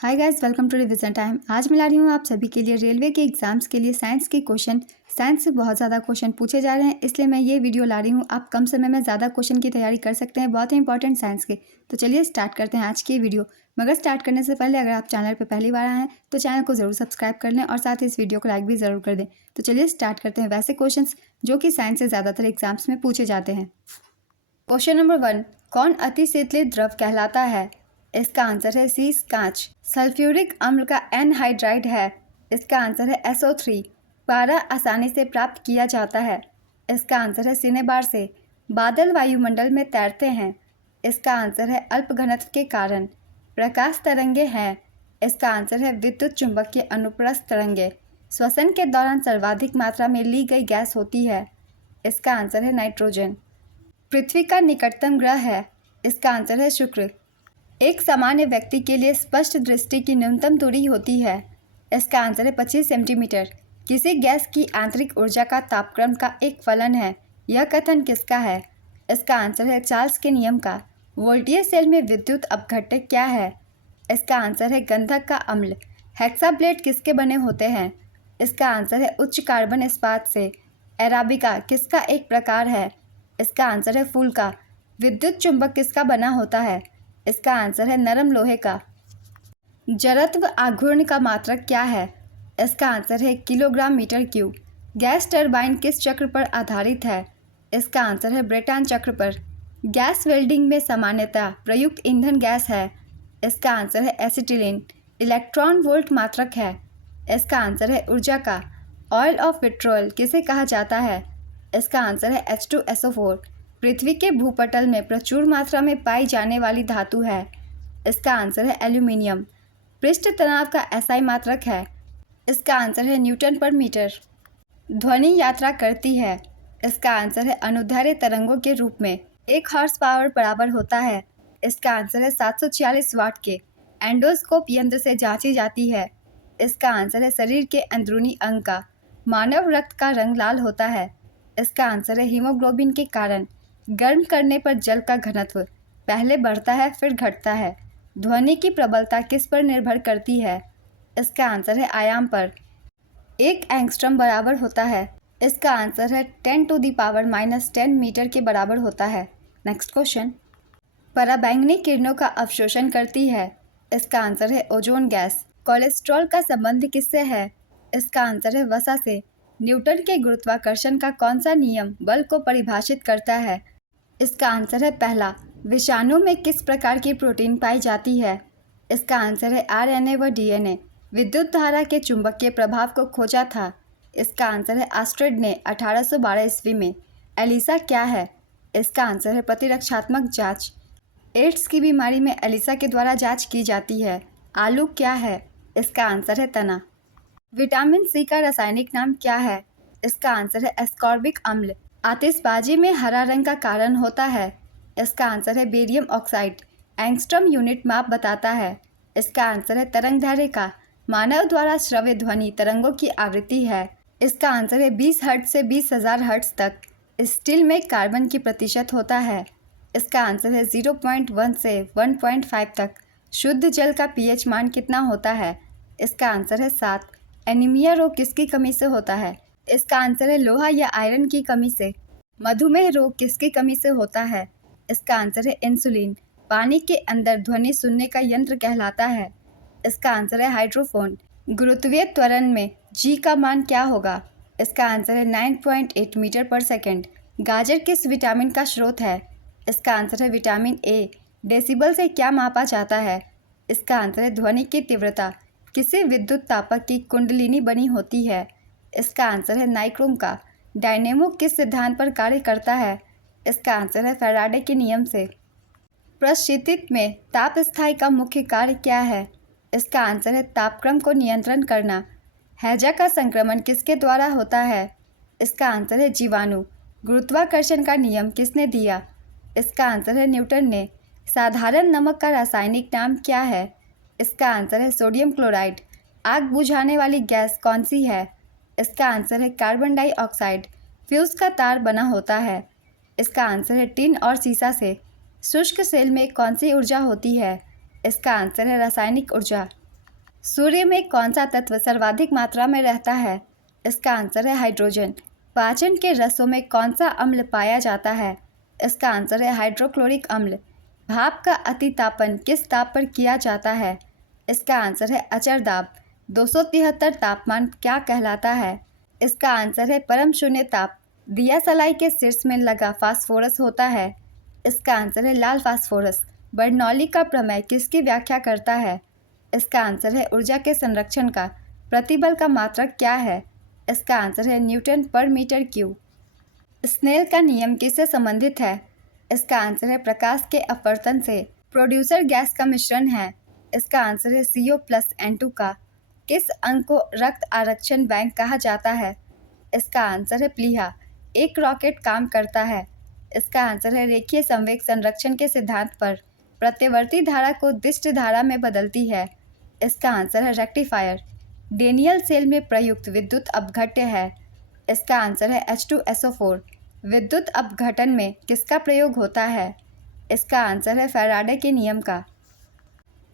Hi guys, welcome to revision time. आज मैं ला रही हूँ आप सभी के लिए रेलवे के एग्जाम्स के लिए साइंस के क्वेश्चन। साइंस से बहुत ज़्यादा क्वेश्चन पूछे जा रहे हैं, इसलिए मैं ये वीडियो ला रही हूँ। आप कम समय में ज़्यादा क्वेश्चन की तैयारी कर सकते हैं, बहुत ही इंपॉर्टेंट साइंस के। तो चलिए स्टार्ट करते हैं आज की वीडियो। मगर स्टार्ट करने से पहले अगर आप चैनल पर पहली बार आए हैं तो चैनल को ज़रूर सब्सक्राइब कर लें और साथ ही इस वीडियो को लाइक भी ज़रूर कर दें। तो चलिए स्टार्ट करते हैं वैसे क्वेश्चन जो कि साइंस से ज़्यादातर एग्जाम्स में पूछे जाते हैं। क्वेश्चन नंबर 1, कौन अतिशीतलित द्रव कहलाता है? इसका आंसर है सी, कांच। सल्फ्यूरिक अम्ल का एनहाइड्राइड है। इसका आंसर है SO3। पारा आसानी से प्राप्त किया जाता है। इसका आंसर है सिनेबार से। बादल वायुमंडल में तैरते हैं। इसका आंसर है अल्प घनत्व के कारण। प्रकाश तरंगे हैं। इसका आंसर है विद्युत चुंबकीय अनुप्रस्थ तरंगे। श्वसन के दौरान सर्वाधिक मात्रा में ली गई गैस होती है। इसका आंसर है नाइट्रोजन। पृथ्वी का निकटतम ग्रह है। इसका आंसर है शुक्र। एक सामान्य व्यक्ति के लिए स्पष्ट दृष्टि की न्यूनतम दूरी होती है। इसका आंसर है 25 सेंटीमीटर। किसी गैस की आंतरिक ऊर्जा का तापक्रम का एक फलन है। यह कथन किसका है? इसका आंसर है चार्ल्स के नियम का। वोल्टीय सेल में विद्युत अपघटक क्या है? इसका आंसर है गंधक का अम्ल। हेक्साब्लेड किसके बने होते हैं? इसका आंसर है उच्च कार्बन इस्पात से। एराबिका किसका एक प्रकार है? इसका आंसर है फूल का। विद्युत चुंबक किसका बना होता है? इसका आंसर है नरम लोहे का। जड़त्व आघूर्ण का मात्रक क्या है? इसका आंसर है kilogram metre cube. Gas turbine किस चक्र पर आधारित है? इसका आंसर है ब्रेटन चक्र पर। गैस वेल्डिंग में सामान्यतः प्रयुक्त ईंधन गैस है। इसका आंसर है एसिटिलीन। इलेक्ट्रॉन वोल्ट मात्रक है। इसका आंसर है ऊर्जा का। ऑयल ऑफ पेट्रोल किसे कहा जाता है? इसका आंसर है H2SO4। पृथ्वी के भूपटल में प्रचुर मात्रा में पाई जाने वाली धातु है। इसका आंसर है एल्यूमिनियम। पृष्ठ तनाव का SI मात्रक है। इसका आंसर है न्यूटन पर मीटर। ध्वनि यात्रा करती है। इसका आंसर है अनुदैर्ध्य तरंगों के रूप में। 1 हॉर्स पावर बराबर होता है। इसका आंसर है 746 वाट के। एंडोस्कोप यंत्र से जांची जाती है। इसका आंसर है शरीर के अंदरूनी अंग का। मानव रक्त का रंग लाल होता है। इसका आंसर है हीमोग्लोबिन के कारण। गर्म करने पर जल का घनत्व पहले बढ़ता है फिर घटता है। ध्वनि की प्रबलता किस पर निर्भर करती है? इसका आंसर है आयाम पर। 1 एंगस्ट्रम बराबर होता है। इसका आंसर है 10⁻⁻10 मीटर के बराबर होता है। नेक्स्ट क्वेश्चन, पराबैंगनी किरणों का अवशोषण करती है। इसका आंसर है ओजोन गैस। कोलेस्ट्रॉल का संबंध किससे है? इसका आंसर है वसा से। न्यूटन के गुरुत्वाकर्षण का कौन सा नियम बल को परिभाषित करता है? इसका आंसर है पहला। विषाणु में किस प्रकार की प्रोटीन पाई जाती है? इसका आंसर है RNA व DNA। विद्युत धारा के चुंबकीय प्रभाव को खोजा था। इसका आंसर है आस्ट्रेड ने 1812 ईस्वी में। एलिसा क्या है? इसका आंसर है प्रतिरक्षात्मक जांच। एड्स की बीमारी में एलिसा के द्वारा जांच की जाती है। आलू क्या है? इसका आंसर है तना। विटामिन C का रासायनिक नाम क्या है? इसका आंसर है एस्कॉर्बिक अम्ल। आतिशबाजी में हरा रंग का कारण होता है। इसका आंसर है बेरियम ऑक्साइड। एंगस्ट्रम यूनिट माप बताता है। इसका आंसर है तरंगदैर्घ्य का। मानव द्वारा श्रव्य ध्वनि तरंगों की आवृत्ति है। इसका आंसर है 20 हर्ट्ज से 20,000 हर्ट्ज तक। स्टील में कार्बन की प्रतिशत होता है। इसका आंसर है 0.1 से 1.5 तक। शुद्ध जल का pH मान कितना होता है? इसका आंसर है 7। एनीमिया रोग किसकी कमी से होता है? इसका आंसर है लोहा या आयरन की कमी से। मधुमेह रोग किसकी कमी से होता है? इसका आंसर है इंसुलिन। पानी के अंदर ध्वनि सुनने का यंत्र कहलाता है। इसका आंसर है हाइड्रोफोन। गुरुत्वीय त्वरण में G का मान क्या होगा? इसका आंसर है 9.8 मीटर पर सेकेंड। गाजर किस विटामिन का स्रोत है? इसका आंसर है विटामिन A। डेसिबल से क्या मापा जाता है? इसका आंसर है ध्वनि की तीव्रता। किसी विद्युत तापक की कुंडलिनी बनी होती है? इसका आंसर है नाइक्रोम का। डायनेमो किस सिद्धांत पर कार्य करता है? इसका आंसर है फैराडे के नियम से। प्रशीतित में ताप स्थायी का मुख्य कार्य क्या है? इसका आंसर है तापक्रम को नियंत्रण करना। हैजा का संक्रमण किसके द्वारा होता है? इसका आंसर है जीवाणु। गुरुत्वाकर्षण का नियम किसने दिया? इसका आंसर है न्यूटन ने। साधारण नमक का रासायनिक नाम क्या है? इसका आंसर है सोडियम क्लोराइड। आग बुझाने वाली गैस कौन सी है? इसका आंसर है कार्बन डाइऑक्साइड। फ्यूज का तार बना होता है। इसका आंसर है टिन और सीसा से। शुष्क सेल में कौन सी ऊर्जा होती है? इसका आंसर है रासायनिक ऊर्जा। सूर्य में कौन सा तत्व सर्वाधिक मात्रा में रहता है? इसका आंसर है हाइड्रोजन। पाचन के रसों में कौन सा अम्ल पाया जाता है? इसका आंसर है हाइड्रोक्लोरिक अम्ल। भाप का अतितापन किस ताप पर किया जाता है? इसका आंसर है अचर दाब। 273 तापमान क्या कहलाता है? इसका आंसर है परम शून्य ताप। दिया सलाई के शीर्ष में लगा फास्फोरस होता है। इसका आंसर है लाल फास्फोरस। बर्नौली का प्रमेय किसकी व्याख्या करता है? इसका आंसर है ऊर्जा के संरक्षण का। प्रतिबल का मात्रक क्या है? इसका आंसर है न्यूटन पर मीटर क्यूब। स्नेल का नियम किससे संबंधित है? इसका आंसर है प्रकाश के अपवर्तन से। प्रोड्यूसर गैस का मिश्रण है। इसका आंसर है CO+N2 का। किस अंग को रक्त आरक्षण बैंक कहा जाता है? इसका आंसर है प्लीहा। एक रॉकेट काम करता है। इसका आंसर है रेखीय संवेग संरक्षण के सिद्धांत पर। प्रत्यवर्ती धारा को दिष्ट धारा में बदलती है। इसका आंसर है रेक्टिफायर। डेनियल सेल में प्रयुक्त विद्युत अपघट्य है। इसका आंसर है H2SO4। विद्युत अपघटन में किसका प्रयोग होता है? इसका आंसर है फैराडे के नियम का।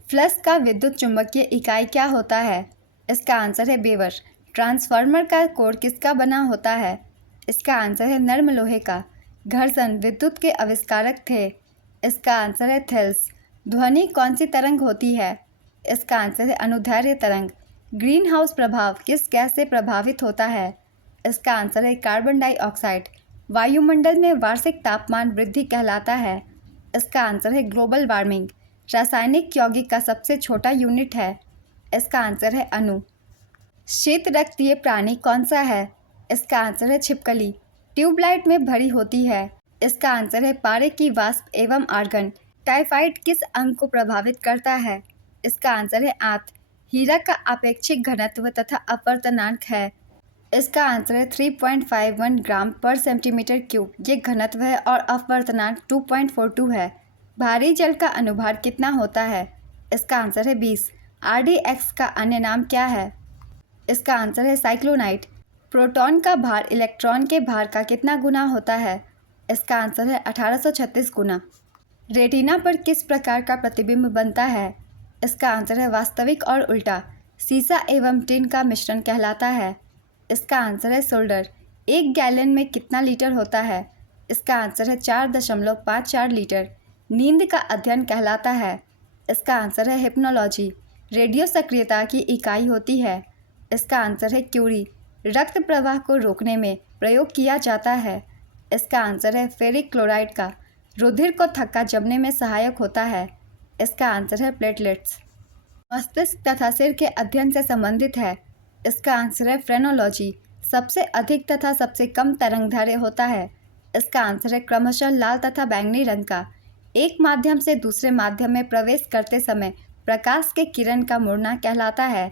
फ्लक्स का विद्युत चुंबकीय इकाई क्या होता है? इसका आंसर है बेवर। ट्रांसफार्मर का कोर किसका बना होता है? इसका आंसर है नर्म लोहे का। घर्षण विद्युत के आविष्कारक थे। इसका आंसर है थेल्स। ध्वनि कौन सी तरंग होती है? इसका आंसर है अनुदैर्ध्य तरंग। ग्रीन हाउस प्रभाव किस गैस से प्रभावित होता है? इसका आंसर है कार्बन डाइऑक्साइड। वायुमंडल में वार्षिक तापमान वृद्धि कहलाता है। इसका आंसर है ग्लोबल वार्मिंग। रासायनिक यौगिक का सबसे छोटा यूनिट है। इसका आंसर है अणु। शीत रक्तीय प्राणी कौन सा है? इसका आंसर है छिपकली। ट्यूबलाइट में भरी होती है। इसका आंसर है पारे की वाष्प एवं आर्गन। टाइफाइड किस अंग को प्रभावित करता है? इसका आंसर है आंत। हीरा का आपेक्षिक घनत्व तथा अपवर्तनांक है। इसका आंसर है 3.51 ग्राम पर सेंटीमीटर क्यूब। ये घनत्व है और अपवर्तनांक 2.42 है। भारी जल का अनुभार कितना होता है? इसका आंसर है 20। RDX का अन्य नाम क्या है? इसका आंसर है साइक्लोनाइट। प्रोटॉन का भार इलेक्ट्रॉन के भार का कितना गुना होता है? इसका आंसर है 1836 गुना। रेटिना पर किस प्रकार का प्रतिबिंब बनता है? इसका आंसर है वास्तविक और उल्टा। सीसा एवं टिन का मिश्रण कहलाता है। इसका आंसर है सोल्डर। 1 गैलन में कितना लीटर होता है? इसका आंसर है 4.54 लीटर। नींद का अध्ययन कहलाता है। इसका आंसर है हिप्नोलॉजी। रेडियो सक्रियता की इकाई होती है। इसका आंसर है क्यूरी। रक्त प्रवाह को रोकने में प्रयोग किया जाता है। इसका आंसर है फेरिक क्लोराइड का। रुधिर को थक्का जमने में सहायक होता है। इसका आंसर है प्लेटलेट्स। मस्तिष्क तथा सिर के अध्ययन से संबंधित है। इसका आंसर है फ्रेनोलॉजी। सबसे अधिक तथा सबसे कम तरंगदैर्घ्य होता है। इसका आंसर है क्रमशः लाल तथा बैंगनी रंग का। एक माध्यम से दूसरे माध्यम में प्रवेश करते समय प्रकाश के किरण का मुड़ना कहलाता है।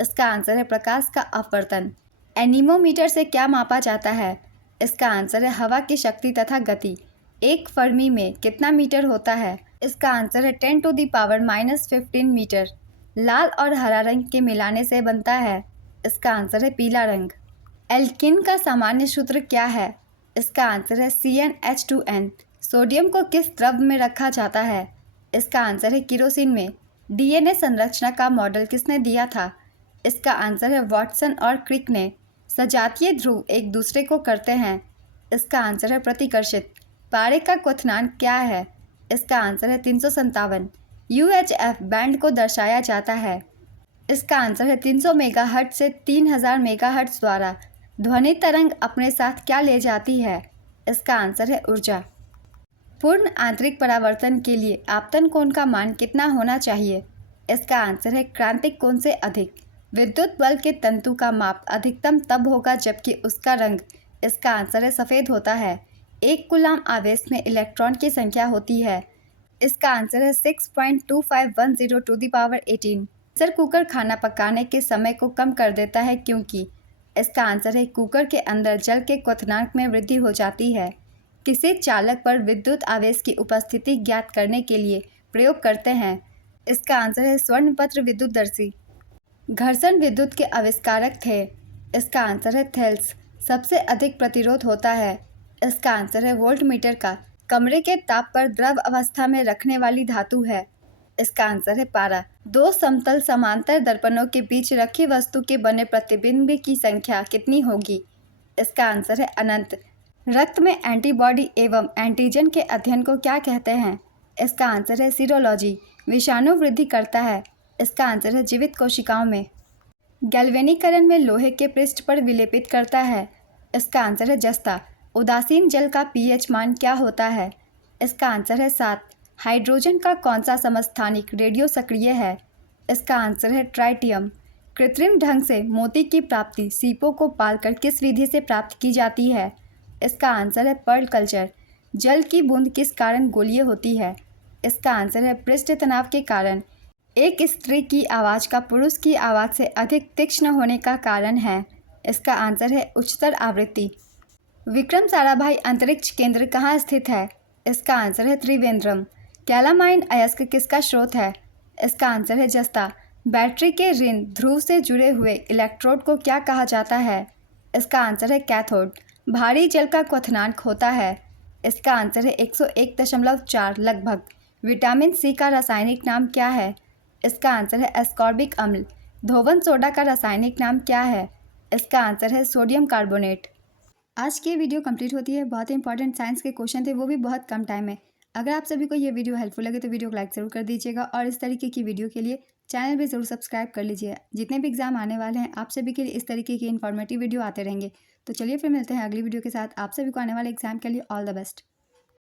इसका आंसर है प्रकाश का अपवर्तन। एनीमोमीटर से क्या मापा जाता है? इसका आंसर है हवा की शक्ति तथा गति। एक फर्मी में कितना मीटर होता है? इसका आंसर है 10⁻⁻15 मीटर। लाल और हरा रंग के मिलाने से बनता है। इसका आंसर है पीला रंग। एल्किन का सामान्य सूत्र क्या है? इसका आंसर है CnH2n। सोडियम को किस द्रव में रखा जाता है? इसका आंसर है किरोसिन में। DNA संरचना का मॉडल किसने दिया था? इसका आंसर है वाटसन और क्रिक ने। सजातीय ध्रुव एक दूसरे को करते हैं। इसका आंसर है प्रतिकर्षित। पारे का क्वथनांक क्या है? इसका आंसर है 357। UHF बैंड को दर्शाया जाता है। इसका आंसर है 300 मेगाहर्ट्ज से 3000 मेगाहर्ट्ज द्वारा। ध्वनि तरंग अपने साथ क्या ले जाती है? इसका आंसर है ऊर्जा। पूर्ण आंतरिक परावर्तन के लिए आपतन कोण का मान कितना होना चाहिए? इसका आंसर है क्रांतिक कोण से अधिक। विद्युत बल के तंतु का माप अधिकतम तब होगा जबकि उसका रंग, इसका आंसर है सफ़ेद होता है। 1 कूलाम आवेश में इलेक्ट्रॉन की संख्या होती है। इसका आंसर है 6.2510 to the power 18। Pressure cooker खाना पकाने के समय को कम कर देता है क्योंकि? इसका आंसर है कुकर के अंदर जल के क्वथनांक में वृद्धि हो जाती है। किसी चालक पर विद्युत आवेश की उपस्थिति ज्ञात करने के लिए प्रयोग करते हैं? इसका आंसर है स्वर्णपत्र विद्युतदर्शी। घर्षण विद्युत के आविष्कारक थे। इसका आंसर है थेल्स। सबसे अधिक प्रतिरोध होता है। इसका आंसर है वोल्टमीटर का। कमरे के ताप पर द्रव अवस्था में रखने वाली धातु है। इसका आंसर है पारा। दो समतल समांतर दर्पणों के बीच रखी वस्तु के बने प्रतिबिंब की संख्या कितनी होगी? इसका आंसर है अनंत। रक्त में एंटीबॉडी एवं एंटीजन के अध्ययन को क्या कहते हैं? इसका आंसर है सीरोलॉजी। विषाणु वृद्धि करता है। इसका आंसर है जीवित कोशिकाओं में। गैल्वेनीकरण में लोहे के पृष्ठ पर विलेपित करता है। इसका आंसर है जस्ता। उदासीन जल का पीएच मान क्या होता है? इसका आंसर है 7। हाइड्रोजन का कौन सा समस्थानिक रेडियो सक्रिय है? इसका आंसर है ट्राइटियम। कृत्रिम ढंग से मोती की प्राप्ति सीपों को पालकर किस विधि से प्राप्त की जाती है? इसका आंसर है पर्ल कल्चर। जल की बूंद किस कारण गोलीय होती है? इसका आंसर है पृष्ठ तनाव के कारण। एक स्त्री की आवाज़ का पुरुष की आवाज़ से अधिक तीक्ष्ण होने का कारण है? इसका आंसर है उच्चतर आवृत्ति। विक्रम साराभाई अंतरिक्ष केंद्र कहाँ स्थित है? इसका आंसर है त्रिवेंद्रम। कैलामाइन अयस्क किसका स्रोत है? इसका आंसर है जस्ता। बैटरी के ऋण ध्रुव से जुड़े हुए इलेक्ट्रोड को क्या कहा जाता है? इसका आंसर है कैथोड। भारी जल का क्वथनांक होता है? इसका आंसर है 101.4 लगभग। विटामिन सी का रासायनिक नाम क्या है? इसका आंसर है एस्कॉर्बिक अम्ल। धोवन सोडा का रासायनिक नाम क्या है? इसका आंसर है सोडियम कार्बोनेट। आज की वीडियो कंप्लीट होती है। बहुत ही इंपॉर्टेंट साइंस के क्वेश्चन थे, वो भी बहुत कम टाइम में। अगर आप सभी को ये वीडियो हेल्पफुल लगे तो वीडियो को लाइक ज़रूर कर दीजिएगा और इस तरीके की वीडियो के लिए चैनल भी ज़रूर सब्सक्राइब कर लीजिए। जितने भी एग्जाम आने वाले हैं आप सभी के लिए इस तरीके की इन्फॉर्मेटिव वीडियो आते रहेंगे। तो चलिए फिर मिलते हैं अगली वीडियो के साथ। आप सभी को आने वाले एग्जाम के लिए ऑल द बेस्ट।